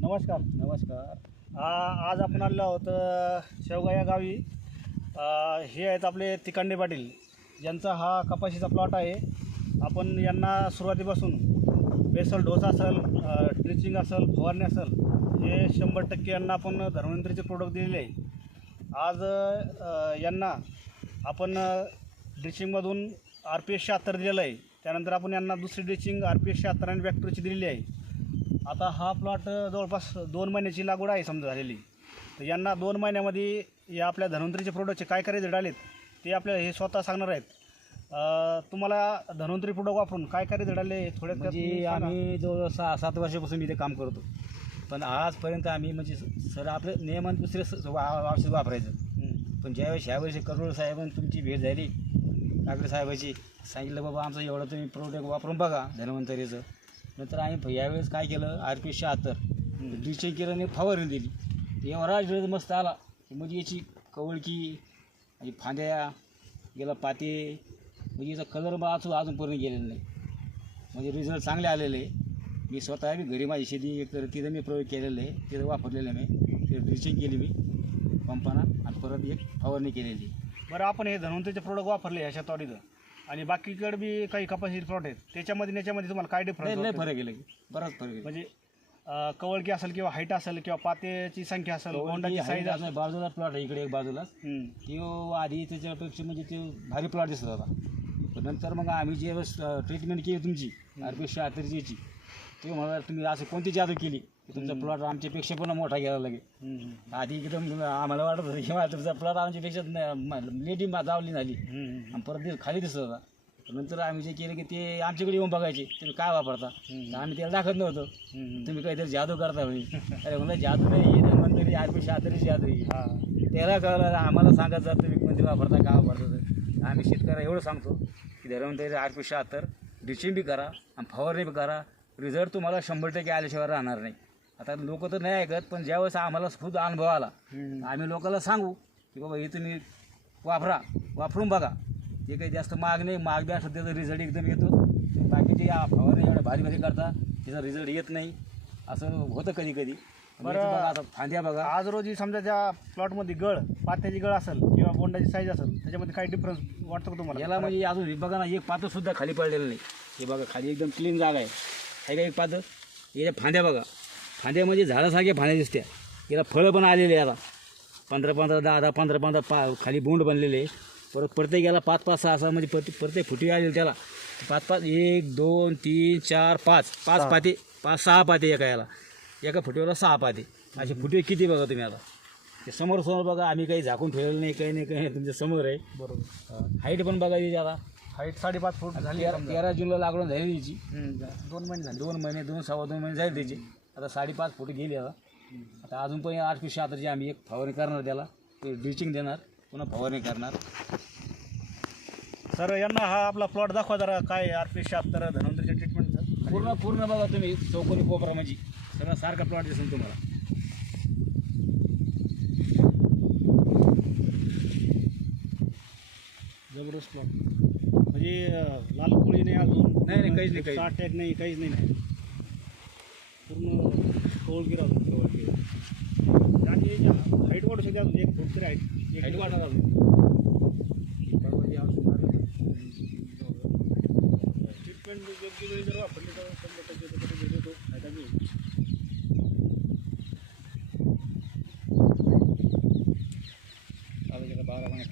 नमस्कार. नमस्कार. आज आपण आलो आहोत शेवगा या गावी. हे आहेत आपले तिकांडे पाटील, यांचा हा कपाशीचा प्लॉट आहे. आपण यांना सुरुवातीपासून बेसल डोस असेल, ड्रिचिंग असेल, फवारणी असेल, हे 100% यांना आपण धन्वंतरीचे प्रोडक्ट दिलेले आहे. आज यांना आपण ड्रिचिंगमधून RPS 76 दिलेलं आहे. त्यानंतर आपण यांना दुसरी ड्रिचिंग RPS 76 आणि बॅक्टरीची दिलेली आहे. आता हा प्लॉट जवळपास 2 महिन्याची लागवड आहे समजा झालेली. तर यांना 2 महिन्यामध्ये या आपल्या धन्वंतरीचे प्रोडक्टचे काय काय रिझल्ट आलेत ते आपल्याला हे स्वतः सांगणार आहेत. तुम्हाला धन्वंतरी प्रोडक्ट वापरून काय काय रिझल्ट आले थोड्यात? म्हणजे आम्ही जवळ 6-7 वर्षापासून इथे काम करतो, पण आजपर्यंत आम्ही म्हणजे सर आपलं नियमन दुसरे औषध वापरायचं. पण ज्यावेळेस ह्यावेळेस करोड साहेबांनी तुमची भेट झाली, काकडे साहेबाची, सांगितलं बाबा आमचं एवढं तुम्ही प्रोडक्ट वापरून बघा धन्वंतरीचं. नंतर आम्ही यावेळेस काय केलं, RPS 76 ड्रिचिंग केलं आणि फवारणी दिली. एवढा रिझल्ट मस्त आला म्हणजे याची कवळकी आणि फांद्या गेला पाते, म्हणजे याचा कलर अजूनपर्यंत गेलेला नाही. म्हणजे रिझल्ट चांगले आलेले. मी स्वतः मी घरी माझी शेती तर तिथं मी प्रयोग केलेलं आहे, तिथं वापरलेलं आहे. मी तिथं ड्रिचिंग केली मी पंपाना आणि परत एक फवारणी केलेली. बरं, आपण हे धन्वंतरीचे प्रोडक्ट वापरले ह्या शेतावरीचं आणि बाकीकडे बी काही कपाशी प्लॉट आहेत, त्याच्यामध्ये याच्यामध्ये तुम्हाला काय डिफरन्स? नाही फरक आहे, बराच फरक आहे. म्हणजे कवळकी असेल किंवा हाईट असेल किंवा पात्याची संख्या असेल, गोंडाची साईज असेल. बाजूला प्लॉट आहे इकडे एक बाजूला, तो आधी त्याच्यापेक्षा म्हणजे ते भारी प्लॉट दिसत होता. पण नंतर मग आम्ही जे ट्रीटमेंट केली तुमची RPS 76ची, ते मला तुम्ही असं कोणती जादू केली की तुमचा प्लॉट आमच्यापेक्षा पण मोठा गेला लगे. आधी एकदम आम्हाला वाटत होतं की तुमचा प्लॉट आमच्यापेक्षा लेडी जावली झाली आणि परत खाली दिसत होता. नंतर आम्ही जे केलं की ते आमच्याकडे येऊन बघायचे तुम्ही काय वापरता. आम्ही त्याला दाखवत नव्हतो, तुम्ही काहीतरी जादू करता म्हणे. अरे म्हणलं जादू नाही, हे धन्वंतरी RPS 76 जादू आहे. त्याला कळलं आम्हाला सांगायचं तुम्ही कोणते वापरता काय वापरता. तर आम्ही शेतकऱ्याला एवढं सांगतो की धन्वंतरी RPS 76 ड्रिचिंग बी करा आणि फवारणी बी करा. रिझल्ट तुम्हाला 100% आल्याशिवाय राहणार नाही. आता लोक तर नाही ऐकत, पण ज्यावेळेस आम्हाला खूप अनुभव आला आम्ही लोकांना सांगू की बाबा हे तुम्ही वापरून बघा. ते काही जास्त महाग नाही, महाग बी असं त्याचा रिझल्ट एकदम येतो. बाकीचे या फवारणी एवढ्या भारी करता त्याचा रिझल्ट येत नाही, असं होतं कधी कधी. बरं, आता फांद्या बघा. आज रोजी समजा ज्या प्लॉटमध्ये पात्याची गळ असेल किंवा बोंडाची साईज असेल, त्याच्यामध्ये काही डिफरन्स वाटतो का तुम्हाला? याला म्हणजे अजून बघा ना, एक पातं सुद्धा खाली पडलेलं नाही. हे बघा खाली एकदम क्लीन जागा आहे का एक पातं. याच्या फांद्या बघा, फांद्या म्हणजे झाडासारख्या फांद्या दिसत्या. याला फळं पण आलेले आहे. आता 15-15, 10-10, 15-15 खाली बोंड बनलेले. परत प्रत्येक याला 5-5, 6-6 म्हणजे प्रत्येक फुटी आलेली त्याला 5-5, 1, 2, 3, 4, 5 पाते, 5-6 पाते एका याला. एका फुटीवर 6 पाते. असे फुटे किती बघा तुम्ही. आता ते समोर बघा, आम्ही काही झाकून ठेवलेलं नाही, काही नाही तुमच्या समोर आहे. बरोबर. हाईट पण बघा याची. आता हाईट 5.5 फूट झाली. 13 जूनला लागवड झाली त्याची. 2 महिने झाले. 2 महिने, 2-2.25 महिने झाले त्याची. आता 5.5 फूट गेली. आता अजून पण RPS 76ची आम्ही एक फवारणी करणार, त्याला ते ड्रिचिंग देणार, पुन्हा फवारणी करणार. सर, यांना हा आपला प्लॉट दाखवा जरा, काय RPS 76 धन्वंतरीच्या ट्रीटमेंटचं. पूर्ण बघा तुम्ही, चौकोनी कोपरा म्हणजे सगळा सारखा प्लॉट दिसेल तुम्हाला. जबरदस्त प्लॉट. म्हणजे लाल कोळी नाही अजून. नाही काहीच नाही, काही अटॅक नाही, काहीच नाही. पूर्ण कवळगी राहतो. आणि हाईट वाढू शकते अजून 1 फूट तरी हाईट वाढणार अजून. ट्रीटमेंट योग्य वेळी जर वापरली तर 100% भेटतो फायदा मिळेल. आता 12 महिने